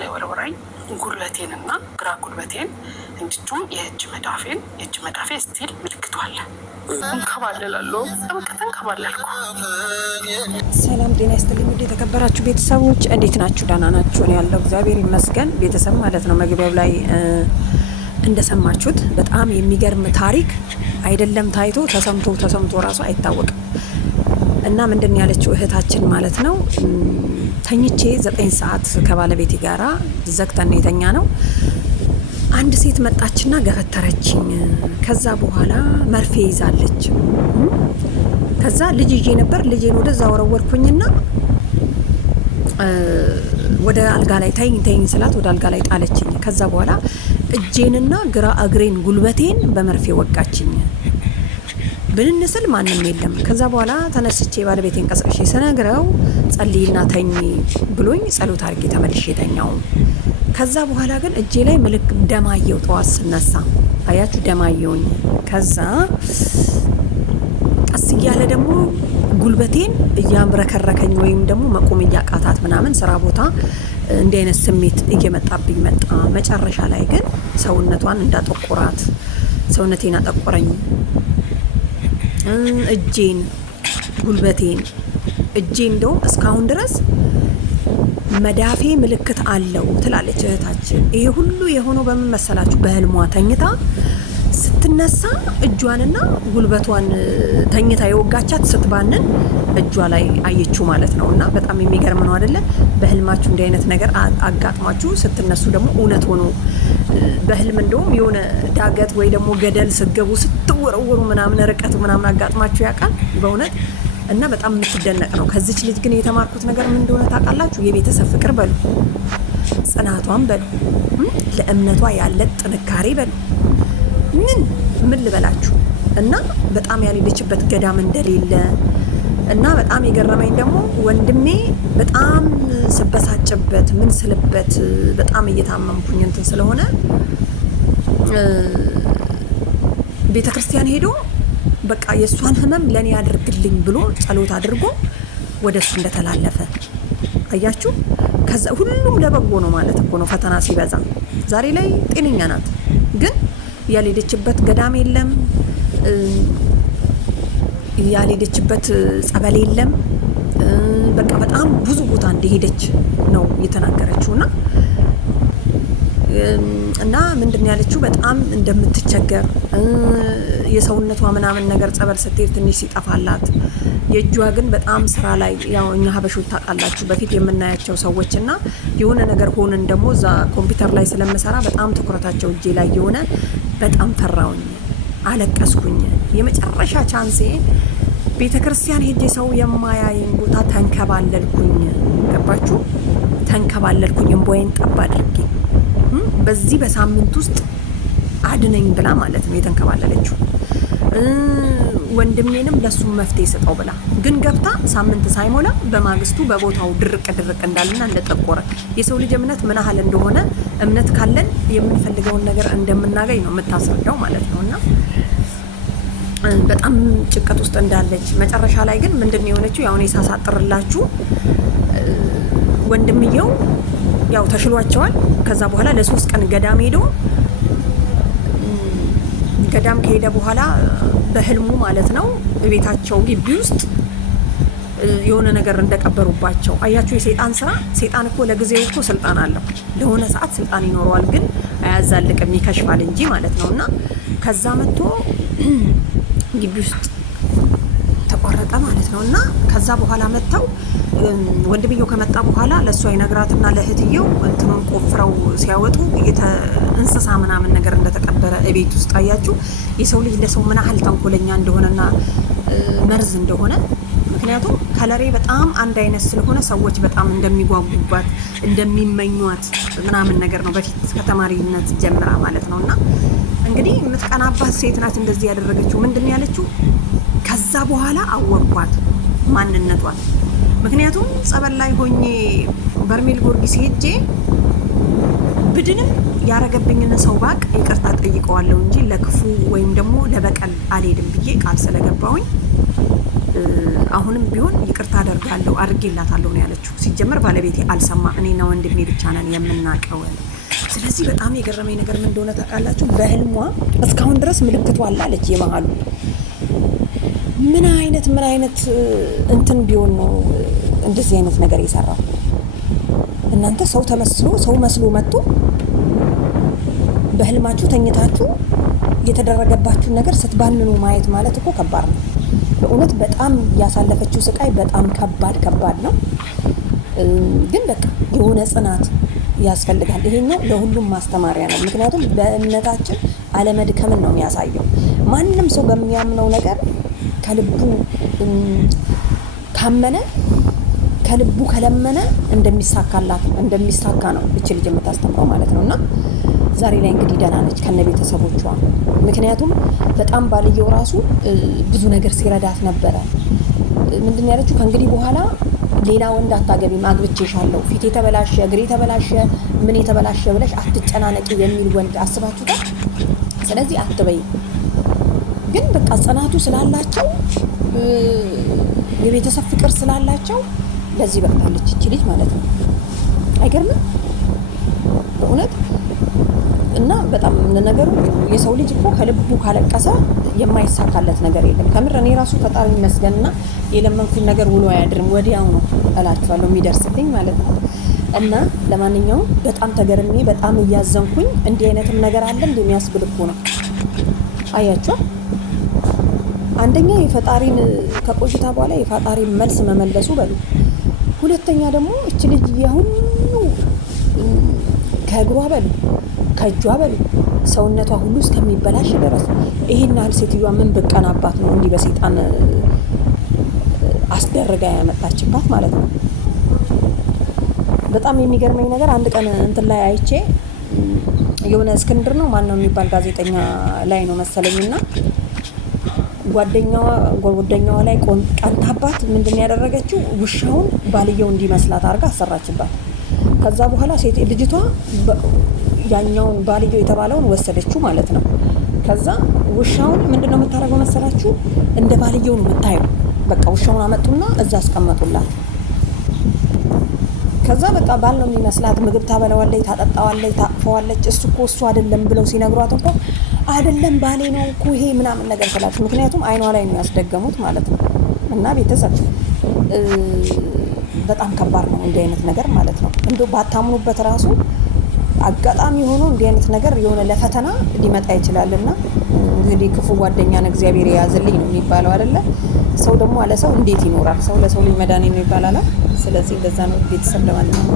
ላይ ወረወራኝ። ጉልበቴንና ግራ ጉልበቴን እንዲሁም የእጅ መዳፌ ስቲል ምልክቱ አለ። እንከባለላለሁ። በቃ ተንከባለልኩ። ሰላም ጤና ይስጥልኝ። ውድ የተከበራችሁ ቤተሰቦች እንዴት ናችሁ? ደህና ናችሁ? እኔ ያለው እግዚአብሔር ይመስገን። ቤተሰብ ማለት ነው መግቢያው ላይ እንደሰማችሁት በጣም የሚገርም ታሪክ አይደለም ታይቶ ተሰምቶ ራሱ አይታወቅም። እና ምንድን ያለችው እህታችን ማለት ነው ተኝቼ 9 ሰዓት ከባለቤቴ ጋራ ዘግተን የተኛ ነው። አንድ ሴት መጣችና ገፈተረችኝ። ከዛ በኋላ መርፌ ይዛለች። ከዛ ልጅ ይዤ ነበር። ልጄን ወደዛ ወረወርኩኝና ወደ አልጋ ላይ ተይኝ ስላት ወደ አልጋ ላይ ጣለችኝ። ከዛ በኋላ እጄንና ግራ እግሬን ጉልበቴን በመርፌ ወጋችኝ። ብንንስል ማንም የለም። ከዛ በኋላ ተነስቼ ባለቤቴን ቀስቅሼ ስነግረው ጸልይና ተኝ ብሎኝ ጸሎት አድርጌ ተመልሼ ተኛው። ከዛ በኋላ ግን እጄ ላይ ምልክ ደማየው። ጠዋት ስነሳ አያችሁ ደማየውኝ። ከዛ ቀስ እያለ ደግሞ ጉልበቴን እያምረከረከኝ ወይም ደግሞ መቆም እያቃታት ምናምን ስራ ቦታ እንዲህ አይነት ስሜት እየመጣብኝ መጣ። መጨረሻ ላይ ግን ሰውነቷን እንዳጠቆራት ሰውነቴን አጠቆረኝ። እጄን ጉልበቴን እንደውም እስካሁን ድረስ መዳፌ ምልክት አለው ትላለች እህታችን። ይሄ ሁሉ የሆነው በምን መሰላችሁ? በህልሟ ተኝታ ስትነሳ እጇንና ጉልበቷን ተኝታ የወጋቻት ስትባንን እጇ ላይ አየችው ማለት ነው። እና በጣም የሚገርም ነው አይደለ? በህልማችሁ እንዲህ አይነት ነገር አጋጥማችሁ ስትነሱ ደግሞ እውነት ሆኖ በህልም እንደውም የሆነ ዳገት ወይ ደግሞ ገደል ስትገቡ ስትወረወሩ ምናምን ርቀት ምናምን አጋጥማችሁ ያውቃል በእውነት። እና በጣም የምትደነቅ ነው። ከዚች ልጅ ግን የተማርኩት ነገር ምን እንደሆነ ታውቃላችሁ? የቤተሰብ ፍቅር በሉ፣ ጽናቷን በሉ፣ ለእምነቷ ያለ ጥንካሬ በሉ። ምን ልበላችሁ። እና በጣም ያልሄደችበት ገዳም እንደሌለ እና በጣም የገረመኝ ደግሞ ወንድሜ በጣም ስበሳጭበት ምን ስልበት በጣም እየታመምኩኝ እንትን ስለሆነ ቤተ ክርስቲያን ሄዶ በቃ የእሷን ህመም ለእኔ ያድርግልኝ ብሎ ጸሎት አድርጎ ወደ እሱ እንደተላለፈ አያችሁ። ከዛ ሁሉም ለበጎ ነው ማለት እኮ ነው። ፈተና ሲበዛ ዛሬ ላይ ጤነኛ ናት፣ ግን ያልሄደችበት ገዳም የለም፣ ያልሄደችበት ጸበል የለም። በቃ በጣም ብዙ ቦታ እንደሄደች ነው የተናገረችው። እና ምንድን ያለችው በጣም እንደምትቸገር የሰውነቷ ምናምን ነገር ጸበል ስትሄድ ትንሽ ሲጠፋላት፣ የእጇ ግን በጣም ስራ ላይ ያው እኛ ሀበሾች ታውቃላችሁ በፊት የምናያቸው ሰዎች እና የሆነ ነገር ሆነን ደግሞ እዛ ኮምፒውተር ላይ ስለምሰራ በጣም ትኩረታቸው እጄ ላይ የሆነ በጣም ፈራውኝ፣ አለቀስኩኝ። የመጨረሻ ቻንሴ ቤተ ክርስቲያን ሄጄ ሰው የማያየኝ ቦታ ተንከባለልኩኝ። ገባችሁ? ተንከባለልኩኝ እንቦዬን ጠብ አድርጌ በዚህ በሳምንት ውስጥ አድነኝ ብላ ማለት ነው የተንከባለለችው። ወንድሜንም ለሱ መፍትሄ ስጠው ብላ ግን ገብታ ሳምንት ሳይሞላ በማግስቱ በቦታው ድርቅ እንዳለና እንደጠቆረ። የሰው ልጅ እምነት ምን ያህል እንደሆነ እምነት ካለን የምንፈልገውን ነገር እንደምናገኝ ነው የምታስረዳው ማለት ነው። እና በጣም ጭንቀት ውስጥ እንዳለች መጨረሻ ላይ ግን ምንድን ነው የሆነችው? ያው እኔ ሳሳጥርላችሁ ወንድምየው ያው ተሽሏቸዋል። ከዛ በኋላ ለ3 ቀን ገዳም ሄዶ ገዳም ከሄደ በኋላ በህልሙ ማለት ነው ቤታቸው ግቢ ውስጥ የሆነ ነገር እንደቀበሩባቸው አያችሁ። የሰይጣን ስራ። ሰይጣን እኮ ለጊዜው እኮ ስልጣን አለው፣ ለሆነ ሰዓት ስልጣን ይኖረዋል፣ ግን አያዛልቅም፣ ይከሽፋል እንጂ ማለት ነው። እና ከዛ መጥቶ ግቢ ውስጥ ተቆረጠ ማለት ነው። እና ከዛ በኋላ መጥተው ወንድምየው ከመጣ በኋላ ለእሷ ይነግራትና ለእህትየው እንትኑን ቆፍረው ሲያወጡ እንስሳ ምናምን ነገር እንደተቀበረ እቤት ውስጥ አያችሁ። የሰው ልጅ ለሰው ምን ያህል ተንኮለኛ እንደሆነና መርዝ እንደሆነ። ምክንያቱም ከለሬ በጣም አንድ አይነት ስለሆነ ሰዎች በጣም እንደሚጓጉባት እንደሚመኟት ምናምን ነገር ነው በፊት ከተማሪነት ጀምራ ማለት ነው። እና እንግዲህ የምትቀናባት ሴት ናት እንደዚህ ያደረገችው። ምንድን ያለችው? ከዛ በኋላ አወቅኳት ማንነቷን። ምክንያቱም ጸበል ላይ ሆኜ በርሜል ጊዮርጊስ ሄጄ ብድንም ያረገብኝን ሰው ባቅ ይቅርታ ጠይቀዋለሁ እንጂ ለክፉ ወይም ደግሞ ለበቀል አልሄድም ብዬ ቃል ስለገባሁኝ አሁንም ቢሆን ይቅርታ አድርጌላታለሁ ነው ያለችው። ሲጀመር ባለቤቴ አልሰማ፣ እኔና ወንድሜ ብቻ ነን የምናውቀው። ስለዚህ በጣም የገረመኝ ነገር ምን እንደሆነ ታውቃላችሁ? በህልሟ እስካሁን ድረስ ምልክቱ አላለች። የመሀሉ ምን አይነት እንትን ቢሆን ነው እንደዚህ አይነት ነገር የሰራው? እናንተ ሰው መስሎ መጥቶ በህልማችሁ ተኝታችሁ የተደረገባችሁን ነገር ስትባንኑ ማየት ማለት እኮ ከባድ ነው። በእውነት በጣም ያሳለፈችው ስቃይ በጣም ከባድ ነው። ግን በቃ የሆነ ጽናት ያስፈልጋል። ይሄኛው ለሁሉም ማስተማሪያ ነው። ምክንያቱም በእምነታችን አለመድከምን ነው የሚያሳየው። ማንም ሰው በሚያምነው ነገር ከልቡ ካመነ ከልቡ ከለመነ እንደሚሳካ ነው እቺ ልጅ የምታስተምረው ማለት ነው። እና ዛሬ ላይ እንግዲህ ደህና ነች ከነ ቤተሰቦቿ። ምክንያቱም በጣም ባልየው ራሱ ብዙ ነገር ሲረዳት ነበረ። ምንድን ያለችው? ከእንግዲህ በኋላ ሌላ ወንድ አታገቢም፣ አግብቼሻለሁ፣ ፊት የተበላሸ እግሬ የተበላሸ ምን የተበላሸ ብለሽ አትጨናነቂ የሚል ወንድ አስባችሁታል? ስለዚህ አትበይ። ግን በቃ ጽናቱ ስላላቸው የቤተሰብ ፍቅር ስላላቸው ለዚህ በቅታለች እቺ ልጅ ማለት ነው። አይገርምም በእውነት? እና በጣም ነገሩ የሰው ልጅ እኮ ከልቡ ካለቀሰ የማይሳካለት ነገር የለም። ከምር እኔ ራሱ ፈጣሪ ይመስገንና የለመንኩኝ ነገር ውሎ አያድርም፣ ወዲያው ነው እላችኋለሁ የሚደርስልኝ ማለት ነው። እና ለማንኛውም በጣም ተገርሜ በጣም እያዘንኩኝ እንዲህ አይነትም ነገር አለ እንደሚያስብል እኮ ነው። አያችሁ፣ አንደኛ የፈጣሪን ከቆይታ በኋላ የፈጣሪን መልስ መመለሱ በሉ። ሁለተኛ ደግሞ እች ልጅ የሁሉ ከእግሯ በሉ ከእጇ በሉ ሰውነቷ ሁሉ እስከሚበላሽ ድረስ ይሄን ያህል ሴትዮዋ ምን ብቀናባት ነው እንዲህ በሰይጣን አስደርጋ ያመጣችባት ማለት ነው። በጣም የሚገርመኝ ነገር አንድ ቀን እንትን ላይ አይቼ የሆነ እስክንድር ነው ማን ነው የሚባል ጋዜጠኛ ላይ ነው መሰለኝና ጓደኛዋ ላይ ቀንታባት ምንድን ያደረገችው? ውሻውን ባልየው እንዲመስላት አድርጋ አሰራችባት። ከዛ በኋላ ሴት ልጅቷ ያኛውን ባልየው የተባለውን ወሰደችው ማለት ነው። ከዛ ውሻውን ምንድነው የምታደርገው መሰላችሁ? እንደ ባልየው ነው የምታየው። በቃ ውሻውን አመጡና እዛ አስቀመጡላት። ከዛ በቃ ባል ነው የሚመስላት። ምግብ ታበላዋለች፣ ታጠጣዋለች፣ ታቅፈዋለች። እሱ አይደለም ብለው ሲነግሯት እንኳን አይደለም ባሌ ነው እኮ ይሄ ምናምን ነገር ትላለች። ምክንያቱም አይኗ ላይ ነው ያስደገሙት ማለት ነው። እና ቤተሰብ በጣም ከባድ ነው እንዲህ አይነት ነገር ማለት ነው። እንደው ባታምኑበት ራሱ አጋጣሚ ሆኖ እንዲህ አይነት ነገር የሆነ ለፈተና ሊመጣ ይችላልና እንግዲህ ክፉ ጓደኛን እግዚአብሔር የያዝልኝ ነው የሚባለው አይደለ? ሰው ደግሞ አለ ሰው እንዴት ይኖራል? ሰው ለሰው ልጅ መድኃኒት ነው ይባላል። ስለዚህ እንደዛ ነው ቤተሰብ ለማለት ነው።